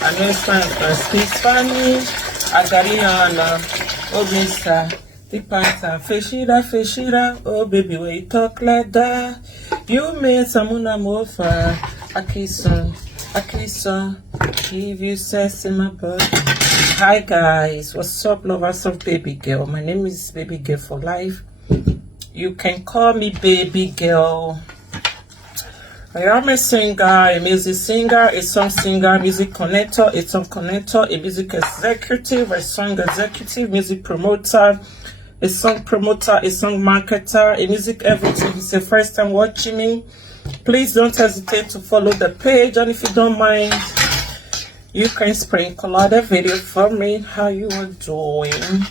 I know Frank speak Spanish. Agariana, oh Mr. The Panta, Feshira, oh baby, when you talk like that, you made Samuna Mofa, Akison, give you sex in my body. Hi guys, what's up, lovers of Baby Girl? My name is Baby Girl for life. You can call me Baby Girl. I am a singer, a music singer, a song singer, music connector, a song connector, a music executive, a song executive, music promoter, a song promoter, a song marketer, a music everything. If it's the first time watching me, please don't hesitate to follow the page, and if you don't mind, you can sprinkle out a video for me how you are doing.